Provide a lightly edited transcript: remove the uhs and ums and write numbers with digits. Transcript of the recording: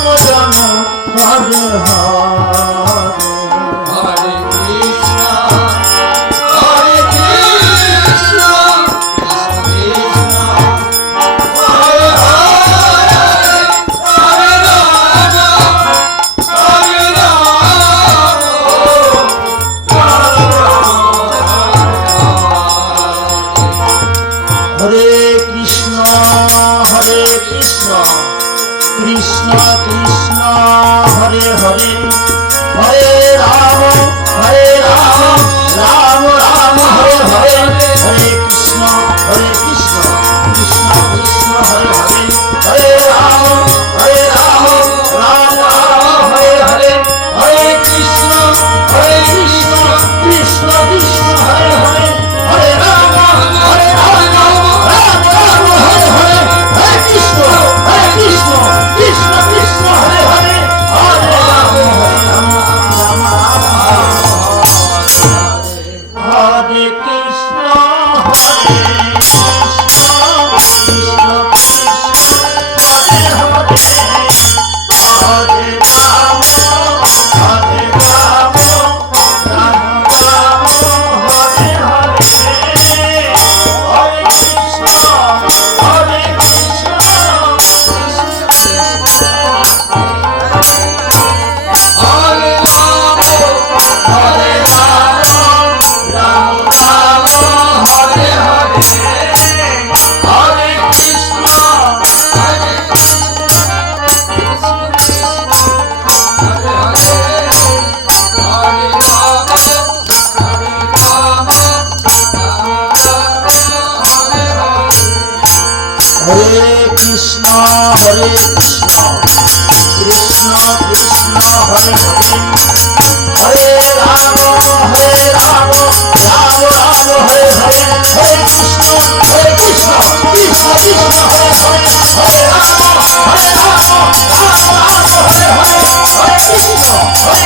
John Hare Hare Hare Krishna Hare Krishna Krishna Hare Hare Hare Ram Hare Ram Hare Krishna Krishna Krishna Hare Hare Hare Ram Ram Ram Hare Hare Hare Krishna Krishna Krishna Hare Hare Hare Ram Ram Ram Hare Hare Hare Krishna Krishna Krishna Hare Hare Hare Ram Ram Ram Hare Hare Hare Krishna Krishna Krishna Hare Hare Hare Ram Ram Hare Krishna Krishna Hare Hare Hare Ram Ram Hare Hare Hare Krishna Hare Ram Hare Ram Ram Ram Hare Hare Hare Krishna Hare Krishna Krishna Hare Hare Hare Ram Hare Ram Hare Hare Krishna Krishna Krishna Hare Hare Hare Ram Ram Ram Hare Hare Hare Krishna Krishna Krishna Hare Hare Hare Ram Ram Ram Hare Hare Hare Krishna Hare